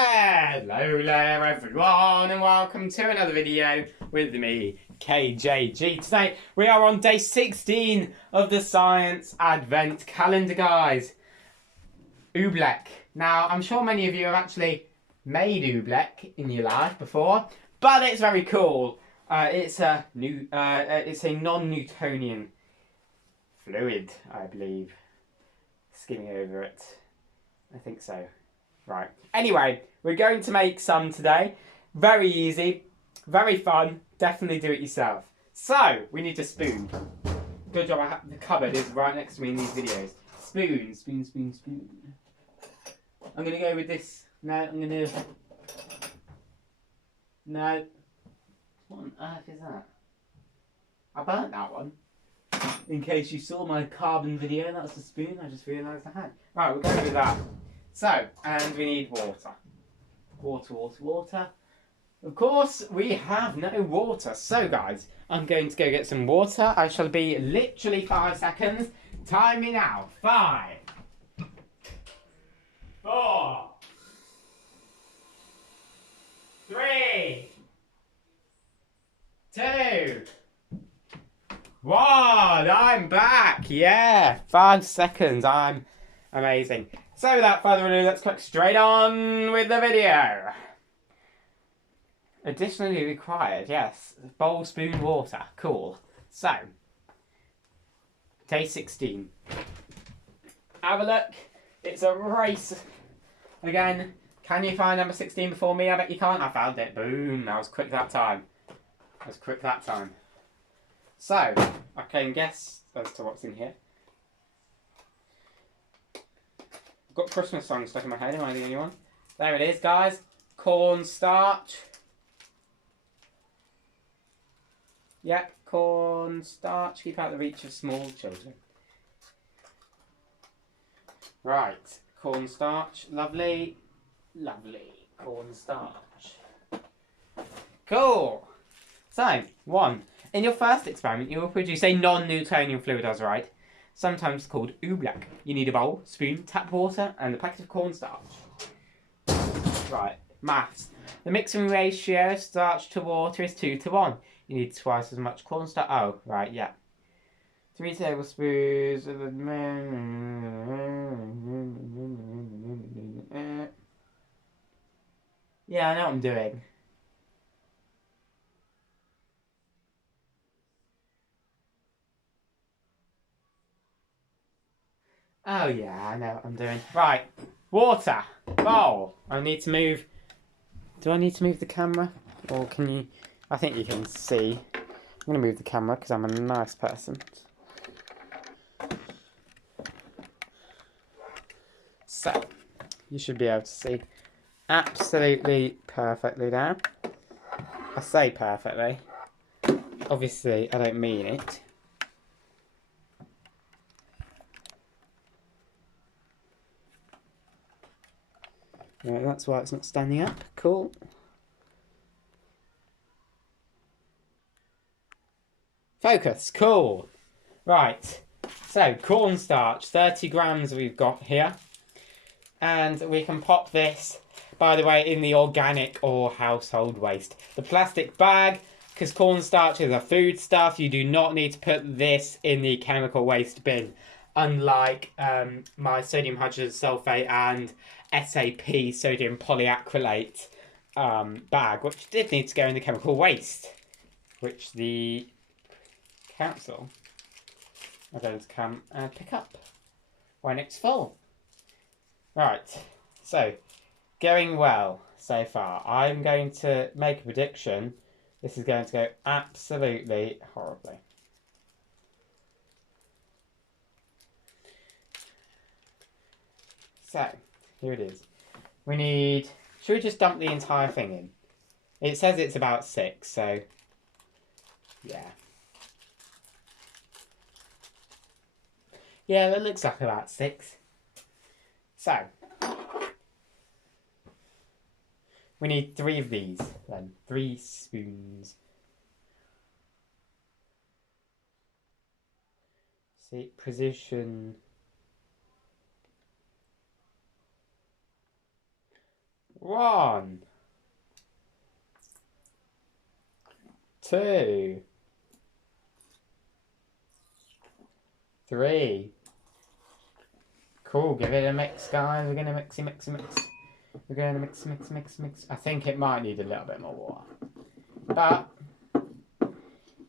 Hello there everyone and welcome to another video with me, KJG. Today we are on day 16 of the Science Advent Calendar, guys. Oobleck. Now I'm sure many of you have actually made oobleck in your life before, but it's very cool. It's a non-Newtonian fluid, I believe. Skimming over it. I think so. Right. Anyway, we're going to make some today. Very easy, very fun. Definitely do it yourself. So, we need a spoon. Good job, the cupboard is right next to me in these videos. Spoon, spoon, spoon, spoon. I'm going to go with this. No, I'm going to... No. What on earth is that? I burnt that one. In case you saw my carbon video, that's the spoon I just realised I had. Right, we'll go with that. So, and we need water. Water, water, water. Of course, we have no water. So, guys, I'm going to go get some water. I shall be literally 5 seconds. Time me now. 5, 4, 3, 2, 1. I'm back. Yeah, 5 seconds. I'm amazing. So without further ado, let's click straight on with the video. Additionally required, yes, bowl, spoon, water. Cool. So, day 16. Have a look. It's a race. Again, can you find number 16 before me? I bet you can't. I found it. Boom. I was quick that time. So, I can guess as to what's in here. Got Christmas songs stuck in my head. Am I the only one? There it is, guys. Cornstarch. Yep, cornstarch. Keep out the reach of small children. Right, cornstarch. Lovely, lovely cornstarch. Cool. So, 1. In your first experiment, you will produce a non-Newtonian fluid, as right. Sometimes called oobleck. You need a bowl, spoon, tap water, and a packet of cornstarch. Right, maths. The mixing ratio of starch to water is 2 to 1. You need twice as much cornstarch. Oh, right, yeah. 3 tablespoons of yeah, I know what I'm doing. Oh yeah, I know what I'm doing. Right, water, bowl. I need to move. Do I need to move the camera? Or can you? I think you can see. I'm going to move the camera because I'm a nice person. So, you should be able to see absolutely perfectly now. I say perfectly. Obviously, I don't mean it. Right, that's why it's not standing up. Cool. Focus. Cool. Right. So, cornstarch. 30 grams we've got here. And we can pop this, by the way, in the organic or household waste. The plastic bag, because cornstarch is a food stuff, you do not need to put this in the chemical waste bin. Unlike my sodium hydrogen sulfate and SAP sodium polyacrylate bag, which did need to go in the chemical waste, which the council are going to come and pick up when it's full. Right, so going well so far. I'm going to make a prediction. This is going to go absolutely horribly. So, here it is. We need... Should we just dump the entire thing in? It says it's about 6, so... Yeah. Yeah, that looks like about 6. So... We need 3 of these, then. 3 spoons. See, position... 1, 2, 3. Cool, give it a mix, guys. We're gonna mix. We're gonna mix. I think it might need a little bit more water, but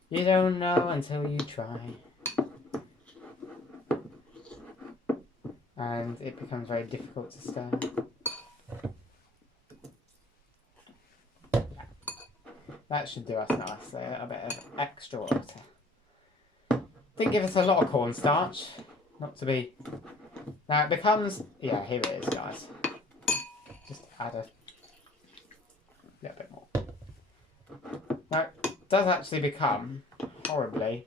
you don't know until you try. And it becomes very difficult to stir. That should do us nicely. A bit of extra water. Didn't give us a lot of cornstarch. Not to be... Now it becomes... Yeah, here it is, guys. Just add a little bit more. Now it does actually become horribly...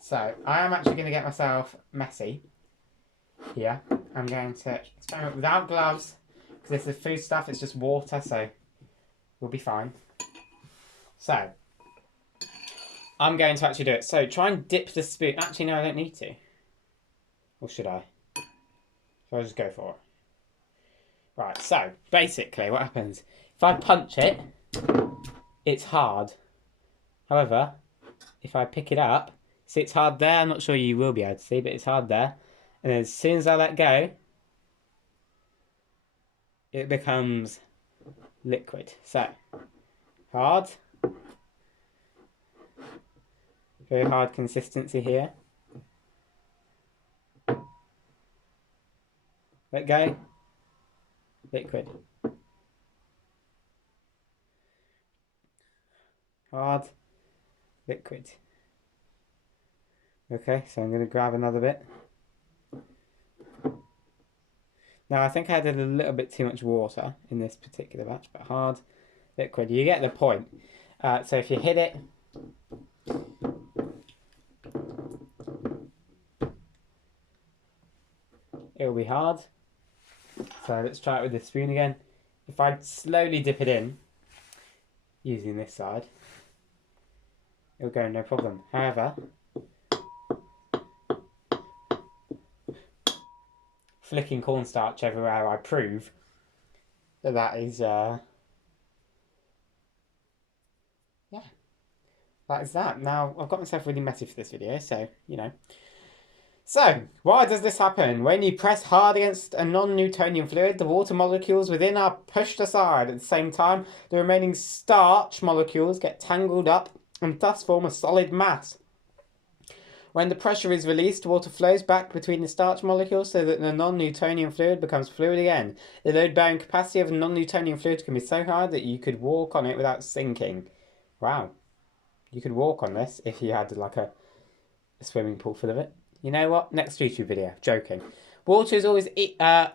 So, I am actually going to get myself messy here. I'm going to experiment without gloves, because this is food stuff, it's just water, so we'll be fine. So, I'm going to actually do it. So, try and dip the spoon. Actually, no, I don't need to. Or should I? So I'll just go for it. Right, so, basically, what happens? If I punch it, it's hard. However, if I pick it up, see, it's hard there. I'm not sure you will be able to see, but it's hard there. And as soon as I let go, it becomes liquid. So, hard. Very hard consistency here. Let go. Liquid. Hard. Liquid. Okay, so I'm going to grab another bit. Now, I think I added a little bit too much water in this particular batch, but hard, liquid. You get the point. So if you hit it, it'll be hard. So let's try it with the spoon again. If I slowly dip it in, using this side, it'll go no problem. However, flicking cornstarch everywhere, I prove that that is, yeah, that is that. Now, I've got myself really messy for this video, so, you know. So, why does this happen? When you press hard against a non-Newtonian fluid, the water molecules within are pushed aside. At the same time, the remaining starch molecules get tangled up and thus form a solid mass. When the pressure is released, water flows back between the starch molecules so that the non-Newtonian fluid becomes fluid again. The load-bearing capacity of a non-Newtonian fluid can be so high that you could walk on it without sinking. Wow. You could walk on this if you had like a swimming pool full of it. You know what? Next YouTube video. Joking. Water is always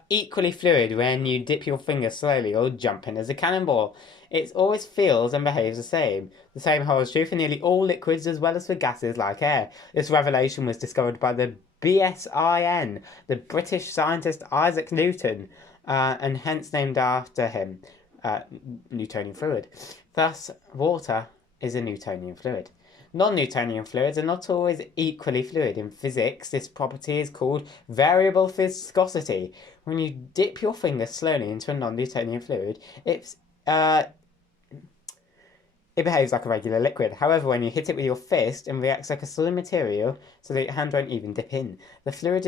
equally fluid when you dip your finger slowly or jump in as a cannonball. It always feels and behaves the same. The same holds true for nearly all liquids as well as for gases like air. This revelation was discovered by the BSIN, the British scientist Isaac Newton, and hence named after him, Newtonian fluid. Thus, water is a Newtonian fluid. Non-Newtonian fluids are not always equally fluid. In physics, this property is called variable viscosity. When you dip your finger slowly into a non-Newtonian fluid, it behaves like a regular liquid. However, when you hit it with your fist, it reacts like a solid material so that your hand won't even dip in. The fluid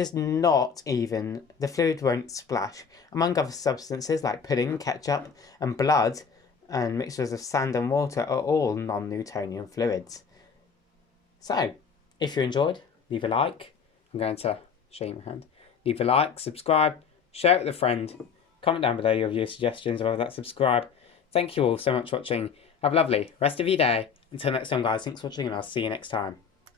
won't splash. Among other substances like pudding, ketchup, and blood, and mixtures of sand and water are all non-Newtonian fluids. So, if you enjoyed, leave a like. I'm going to show you my hand. Leave a like, subscribe, share it with a friend. Comment down below your view suggestions or that subscribe. Thank you all so much for watching. Have a lovely rest of your day. Until next time, guys, thanks for watching and I'll see you next time.